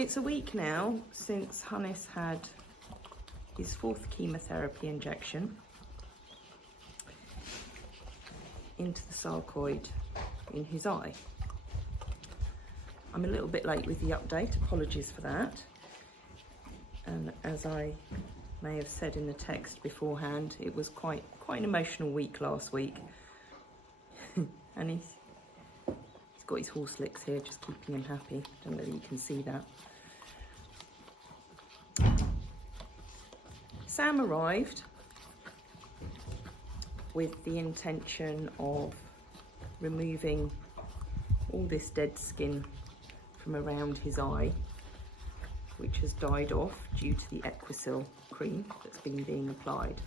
It's a week now since Hannes had his 4th chemotherapy injection into the sarcoid in his eye. I'm a little bit late with the update, apologies for that. And as I may have said in the text beforehand, it was quite an emotional week last week. And he's got his horse licks here, just keeping him happy. Don't know whether you can see that. Sam arrived with the intention of removing all this dead skin from around his eye, which has died off due to the Equisil cream that's been being applied.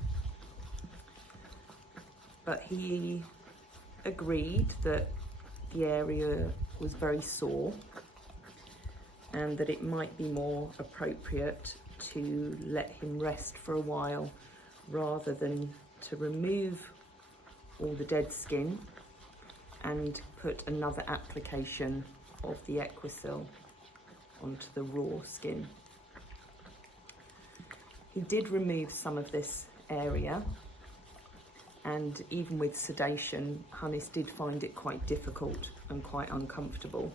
But he agreed that the area was very sore and that it might be more appropriate to let him rest for a while rather than to remove all the dead skin and put another application of the Equisil onto the raw skin. He did remove some of this area, and even with sedation, Hannes did find it quite difficult and quite uncomfortable.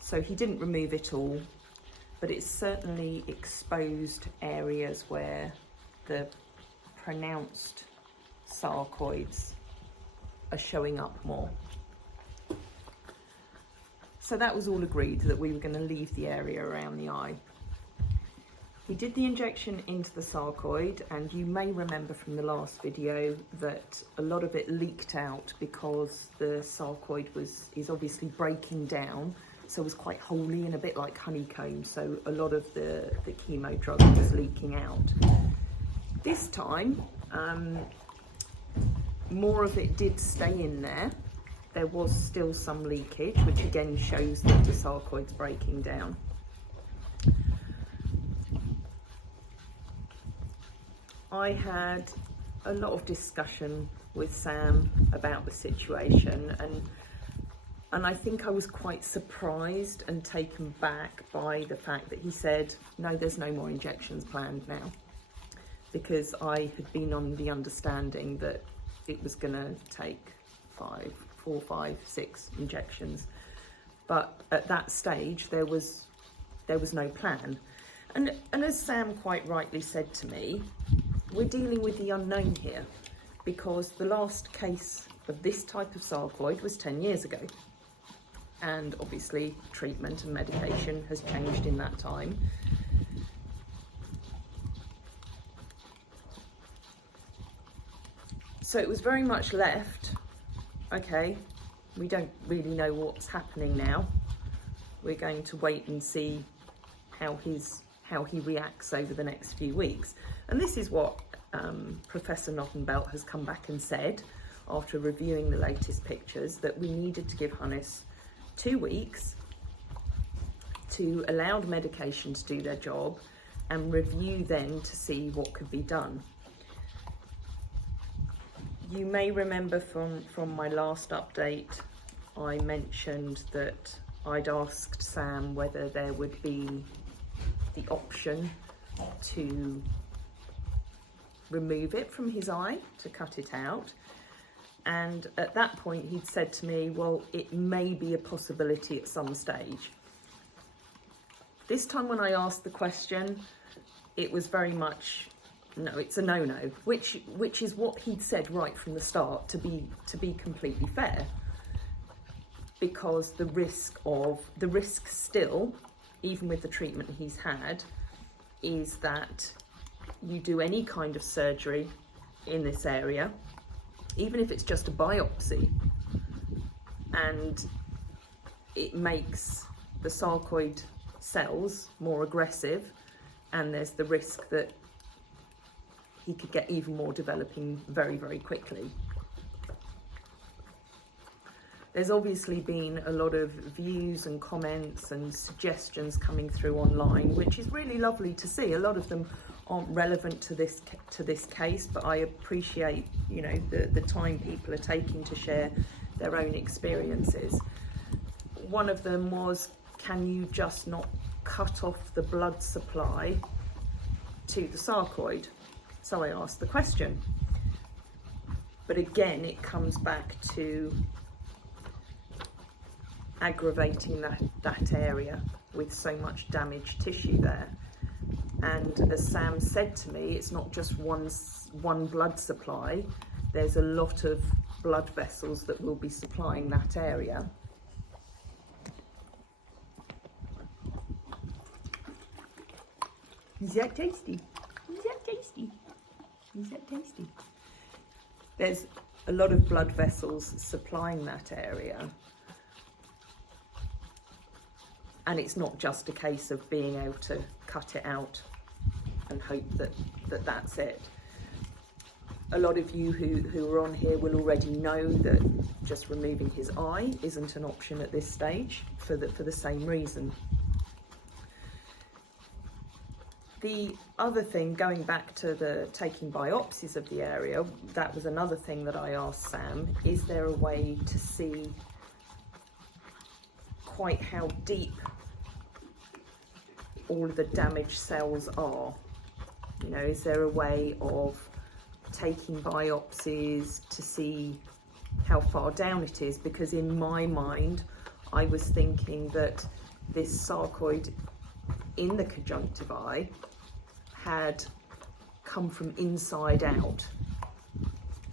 So he didn't remove it all, but it's certainly exposed areas where the pronounced sarcoids are showing up more. So that was all agreed, that we were going to leave the area around the eye. He did the injection into the sarcoid, and you may remember from the last video that a lot of it leaked out because the sarcoid is obviously breaking down, so it was quite holey and a bit like honeycomb, so a lot of the chemo drug was leaking out. This time, more of it did stay in there. There was still some leakage, which again shows that the sarcoid's breaking down. I had a lot of discussion with Sam about the situation, and I think I was quite surprised and taken back by the fact that he said, no, there's no more injections planned now, because I had been on the understanding that it was going to take 4, 5, 6 injections. But at that stage, there was no plan. And as Sam quite rightly said to me, we're dealing with the unknown here, because the last case of this type of sarcoid was 10 years ago. And obviously treatment and medication has changed in that time. So it was very much left, okay, we don't really know what's happening now. We're going to wait and see how he reacts over the next few weeks. And this is what Professor Nottenbelt has come back and said after reviewing the latest pictures, that we needed to give Hannes 2 weeks to allow the medication to do their job and review then to see what could be done. You may remember from my last update, I mentioned that I'd asked Sam whether there would be the option to remove it from his eye, to cut it out. And at that point he'd said to me, well, it may be a possibility at some stage. This time when I asked the question, it was very much, no, it's a no-no, which is what he'd said right from the start, to be completely fair, because the risk still, even with the treatment he's had, is that you do any kind of surgery in this area, even if it's just a biopsy, and it makes the sarcoid cells more aggressive, and there's the risk that he could get even more developing very, very quickly. There's obviously been a lot of views and comments and suggestions coming through online, which is really lovely to see. A lot of them aren't relevant to this case, but I appreciate, you know, the time people are taking to share their own experiences. One of them was, can you just not cut off the blood supply to the sarcoid? So I asked the question. But again, it comes back to aggravating that area with so much damaged tissue there. And as Sam said to me, it's not just one blood supply. There's a lot of blood vessels that will be supplying that area. Is that tasty? Is that tasty? Is that tasty? There's a lot of blood vessels supplying that area. And it's not just a case of being able to cut it out and hope that that's it. A lot of you who are on here will already know that just removing his eye isn't an option at this stage for the same reason. The other thing, going back to the taking biopsies of the area, that was another thing that I asked Sam, is there a way to see quite how deep all of the damaged cells are? You know, is there a way of taking biopsies to see how far down it is? Because in my mind, I was thinking that this sarcoid in the conjunctivae had come from inside out,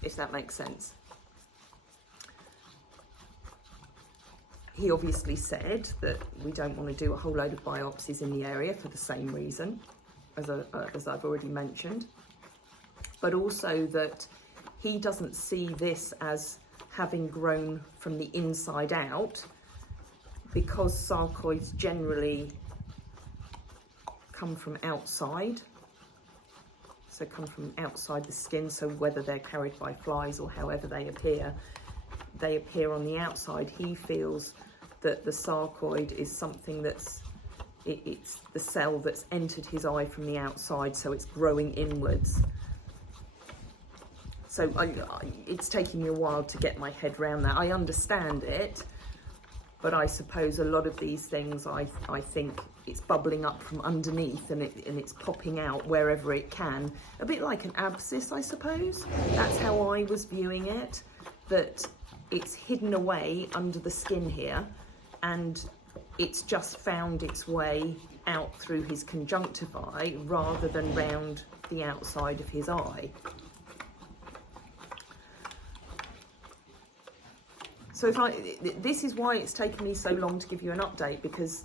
if that makes sense. He obviously said that we don't want to do a whole load of biopsies in the area for the same reason, as I've already mentioned, but also that he doesn't see this as having grown from the inside out, because sarcoids generally come from outside, so come from outside the skin, so whether they're carried by flies or however they appear on the outside. He feels that the sarcoid is something that's, it's the cell that's entered his eye from the outside, so it's growing inwards. So it's taking me a while to get my head around that. I understand it, but I suppose a lot of these things, I think it's bubbling up from underneath and it's popping out wherever it can. A bit like an abscess, I suppose. That's how I was viewing it, that it's hidden away under the skin here and it's just found its way out through his conjunctivae rather than round the outside of his eye. So this is why it's taken me so long to give you an update, because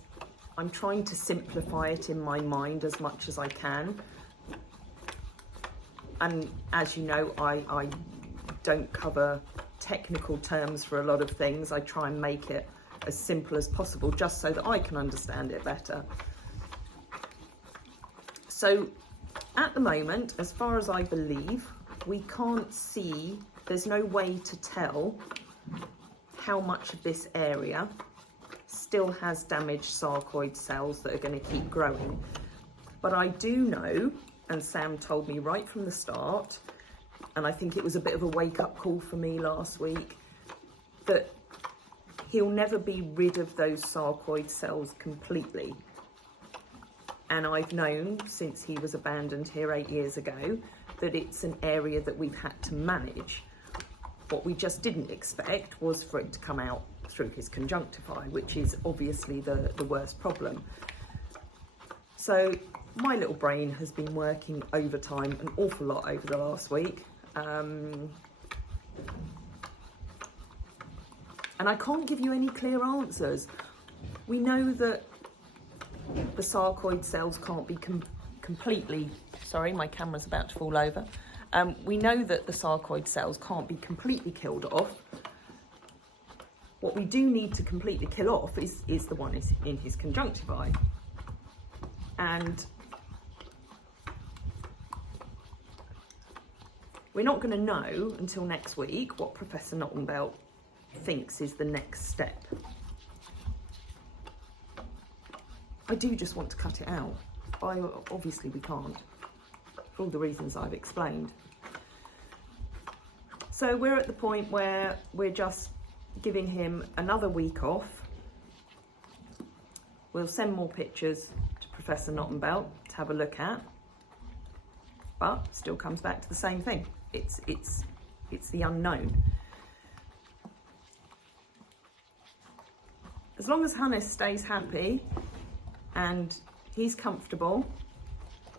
I'm trying to simplify it in my mind as much as I can. And as you know, I don't cover technical terms for a lot of things. I try and make it as simple as possible just so that I can understand it better. So at the moment, as far as I believe, we can't see, there's no way to tell how much of this area still has damaged sarcoid cells that are going to keep growing. But I do know, and Sam told me right from the start, and I think it was a bit of a wake-up call for me last week, that he'll never be rid of those sarcoid cells completely. And I've known since he was abandoned here 8 years ago that it's an area that we've had to manage. What we just didn't expect was for it to come out through his conjunctivae, which is obviously the worst problem. So my little brain has been working overtime an awful lot over the last week. And I can't give you any clear answers. We know that the sarcoid cells can't be completely, sorry, my camera's about to fall over. We know that the sarcoid cells can't be completely killed off. What we do need to completely kill off is the one in his conjunctivae. And we're not going to know until next week what Professor Nottenbelt thinks is the next step. I do just want to cut it out. Obviously we can't, for all the reasons I've explained. So we're at the point where we're just giving him another week off We'll send more pictures to Professor Nottenbelt to have a look at, but still comes back to the same thing. It's the unknown. As long as Hannes stays happy and he's comfortable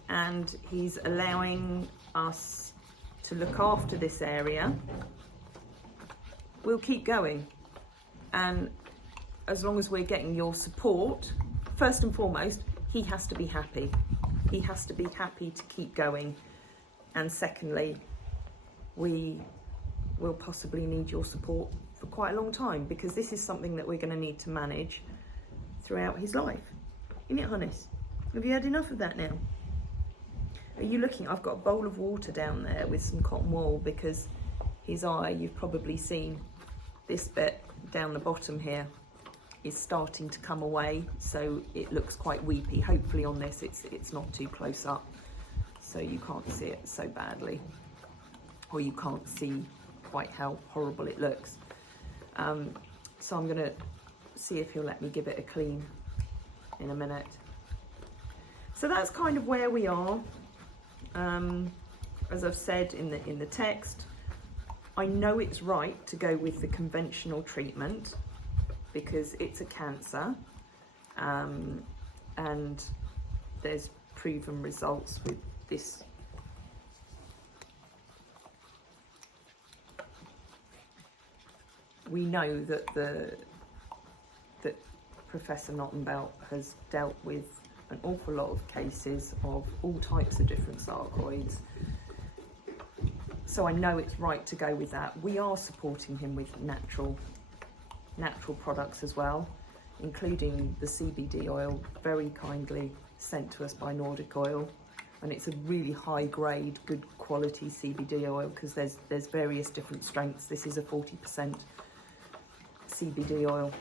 and he's allowing us to look after this area, we'll keep going. And as long as we're getting your support, first and foremost, he has to be happy. He has to be happy to keep going. And secondly, we will possibly need your support for quite a long time, because this is something that we're going to need to manage throughout his life. Isn't it, Hannes? Have you had enough of that now? Are you looking? I've got a bowl of water down there with some cotton wool, because his eye, you've probably seen this bit down the bottom here, is starting to come away, so it looks quite weepy. Hopefully on this it's not too close up, so you can't see it so badly, or you can't see quite how horrible it looks. So I'm going to see if he'll let me give it a clean in a minute. So that's kind of where we are. As I've said in the text, I know it's right to go with the conventional treatment because it's a cancer, and there's proven results with this. We know that that Professor Nottenbelt has dealt with an awful lot of cases of all types of different sarcoids. So I know it's right to go with that. We are supporting him with natural products as well, including the CBD oil, very kindly sent to us by Nordic Oil. And it's a really high grade, good quality CBD oil, because there's various different strengths. This is a 40% CBD oil.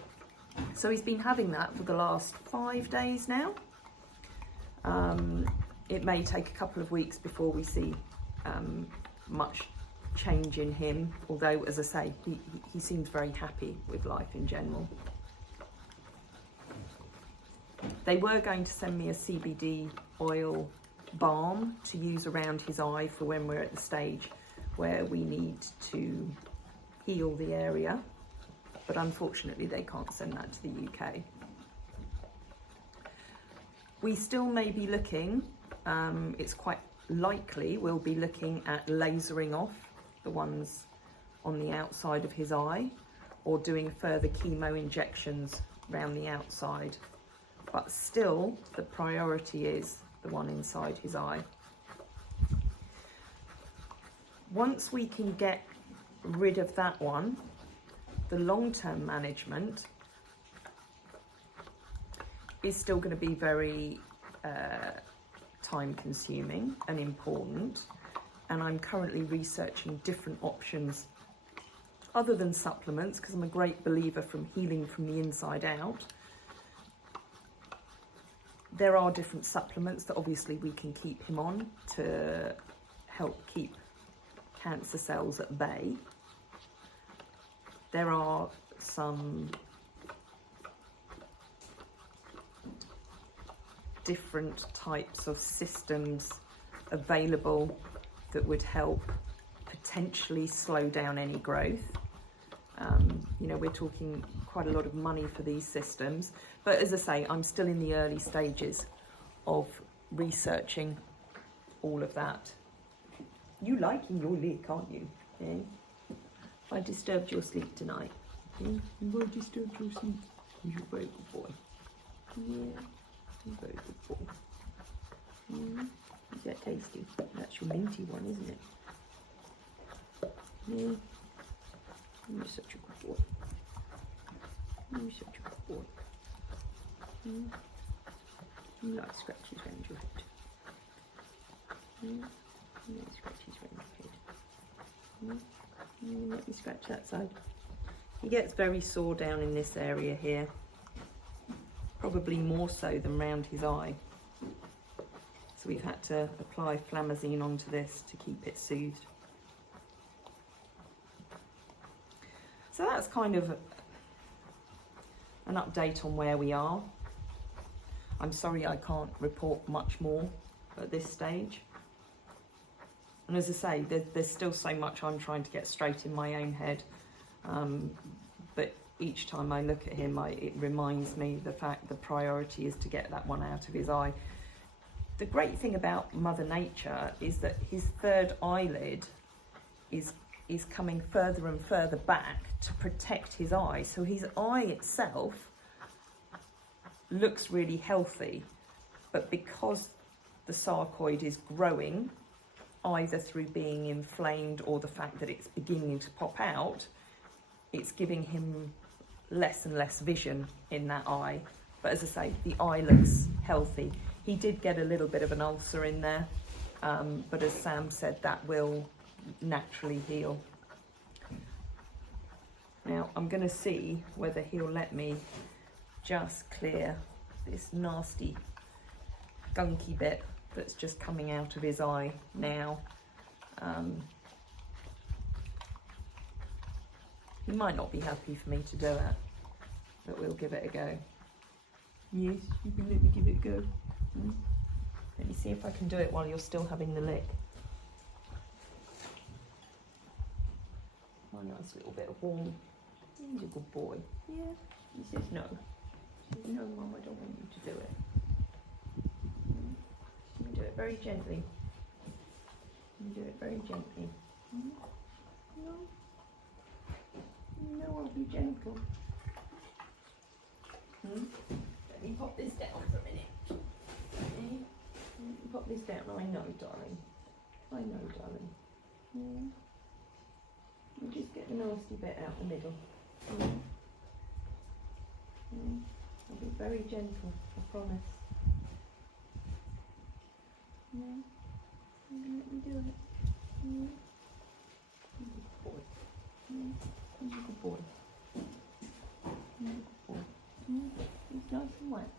So he's been having that for the last 5 days now. It may take a couple of weeks before we see much change in him, although, as I say, he seems very happy with life in general. They were going to send me a CBD oil balm to use around his eye for when we're at the stage where we need to heal the area, but unfortunately they can't send that to the UK. We still may be looking, it's quite likely we'll be looking at lasering off the ones on the outside of his eye, or doing further chemo injections around the outside. But still, the priority is the one inside his eye. Once we can get rid of that one, the long-term management is still going to be very time-consuming and important, and I'm currently researching different options other than supplements, because I'm a great believer from healing from the inside out. There are different supplements that obviously we can keep him on to help keep cancer cells at bay. There are some different types of systems available that would help potentially slow down any growth. You know, we're talking quite a lot of money for these systems, but as I say, I'm still in the early stages of researching all of that. You liking your lick, aren't you? Eh? I disturbed your sleep tonight. Eh? I disturbed your sleep. You're a very good boy. Yeah, you're a very good boy. Is that tasty? That's your minty one, isn't it? Yeah. You're such a good boy. You're such a good boy. You like scratches around your head. You like scratches around your head. You let me scratch that side. He gets very sore down in this area here. Probably more so than round his eye. So we've had to apply Flamazine onto this to keep it soothed. So that's kind of an update on where we are. I'm sorry I can't report much more at this stage. And as I say, there's still so much I'm trying to get straight in my own head. But each time I look at him, it reminds me the fact the priority is to get that one out of his eye. The great thing about Mother Nature is that his third eyelid is coming further and further back to protect his eye. So his eye itself looks really healthy, but because the sarcoid is growing, either through being inflamed or the fact that it's beginning to pop out, it's giving him less and less vision in that eye. But as I say, the eye looks healthy. He did get a little bit of an ulcer in there, but as Sam said, that will naturally heal. Now I'm going to see whether he'll let me just clear this nasty gunky bit that's just coming out of his eye now. He might not be happy for me to do it, but we'll give it a go. Yes, you can let me give it a go. Let me see if I can do it while you're still having the lick. Oh, nice little bit of warm. He's a good boy. Yeah. He says no. He says, no, Mum, I don't want you to do it. You do it very gently. You do it very gently. No. No, I'll be gentle. Let me pop this down for a minute. Okay. Let me pop this down. I know, darling. I know, darling. Yeah. You just get the nasty bit out the middle. I'll be very gentle, I promise. Yeah. Let me do it. Yeah. You're a good boy. Yeah. You're a good boy. You're a good boy. Yeah. It's nice and wet.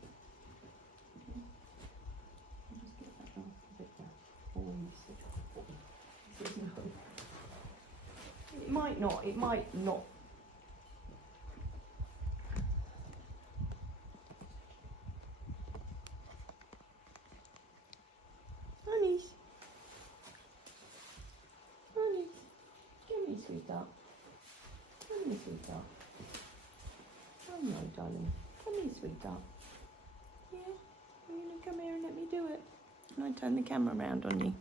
Okay. I'll just get that nasty bit down. Oh, he's such a good boy. He says no. It might not. Honeys. Give me, sweetheart. Come here, sweetheart. Oh no, darling. Come here, sweetheart. Yeah? You're gonna come here and let me do it? Can I turn the camera around on you?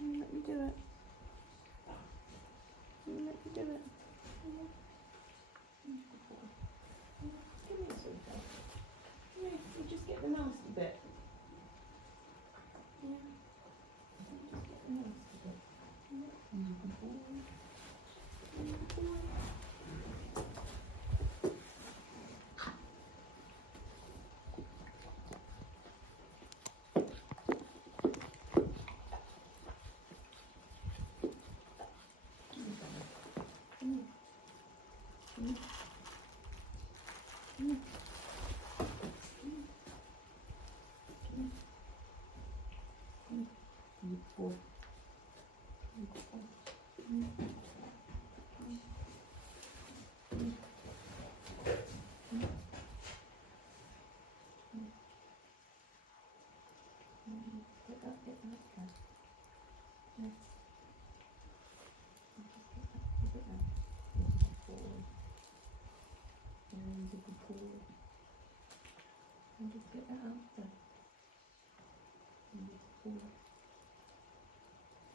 Let me do it. Let me do it. Give me a sweetheart. Yeah, you just get the nasty bit. Yeah. You just get the nasty bit. Yeah. Good boy. Good boy. And just get that out there.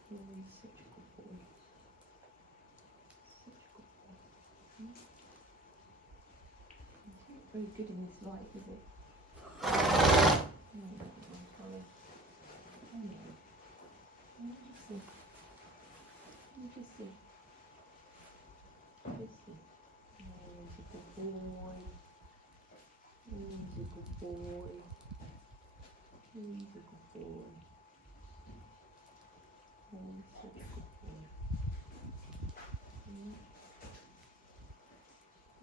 He's such a good boy. Such a good boy. It's not very good in this light, is it? No, sorry. Oh no. Let me just see. Let me just see. Let's see. Oh, he's a good boy. He's a good boy. He's a good boy. Oh, he's such a good boy. Yeah.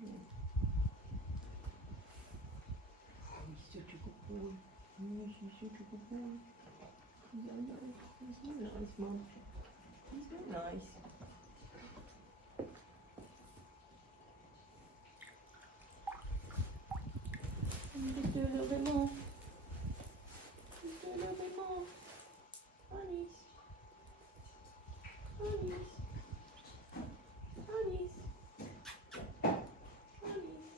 Yeah. suitable boy. He's so nice. He's so nice, Mum. He's so nice. Just do a little bit more. Just do a little bit more. Honeys. Honeys. Honeys. Honeys.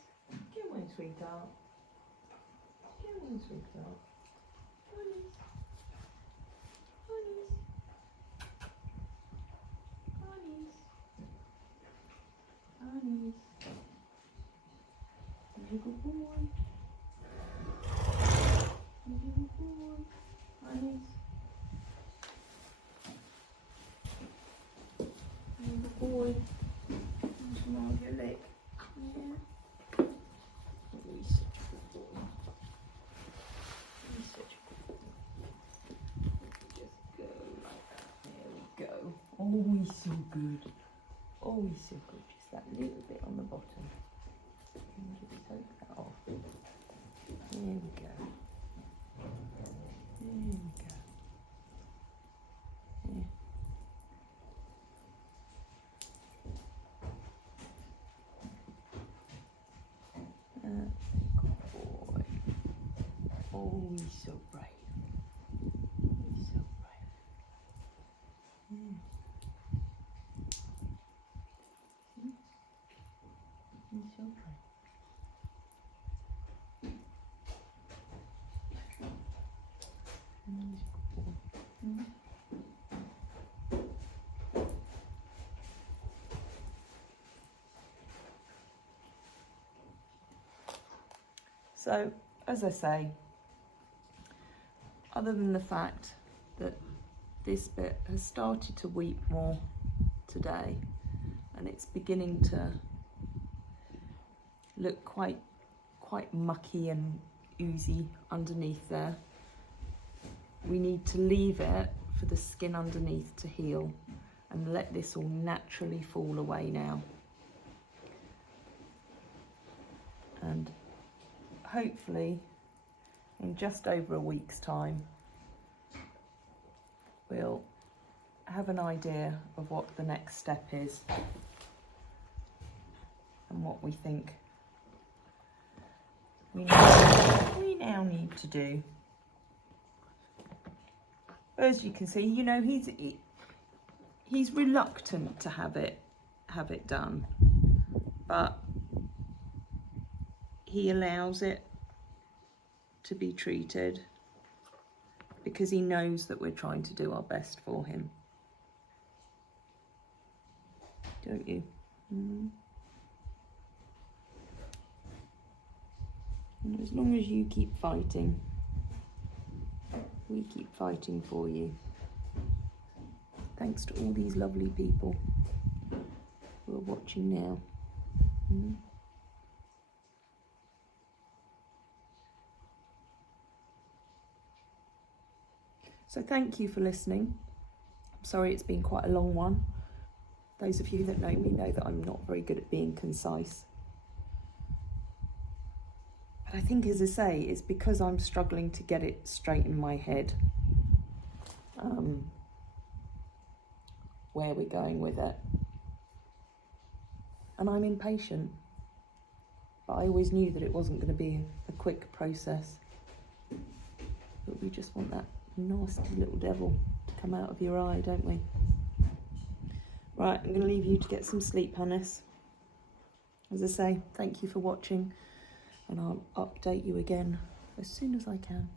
Come on, sweetheart. Come on, sweetheart. Honeys. Honeys. Honeys. Honeys. You're a good boy. You're a good boy. Honeys. You're a good boy. Smile your leg. Yeah. Oh, he's such a good boy. He's such a good boy. Just go like that. There we go. Oh, he's so good. Oh, he's so good. Just that little bit on the bottom. Just take that off. There we go. There we go. Yeah. Good boy. Oh, he's so brave. He's so brave. Yeah. See? He's so brave. He's a good boy. So, as I say, other than the fact that this bit has started to weep more today and it's beginning to look quite mucky and oozy underneath there, we need to leave it for the skin underneath to heal and let this all naturally fall away now. And hopefully in just over a week's time we'll have an idea of what the next step is and what we think we now need to do. As you can see, you know, he's reluctant to have it done, but he allows it to be treated because he knows that we're trying to do our best for him. Don't you? Mm. And as long as you keep fighting, we keep fighting for you. Thanks to all these lovely people who are watching now. Mm. So thank you for listening. I'm sorry it's been quite a long one. Those of you that know me know that I'm not very good at being concise. But I think, as I say, it's because I'm struggling to get it straight in my head. Where we're going with it. And I'm impatient. But I always knew that it wasn't going to be a quick process. But we just want that nasty little devil to come out of your eye, don't we? Right, I'm going to leave you to get some sleep, Hannes. As I say, thank you for watching, and I'll update you again as soon as I can.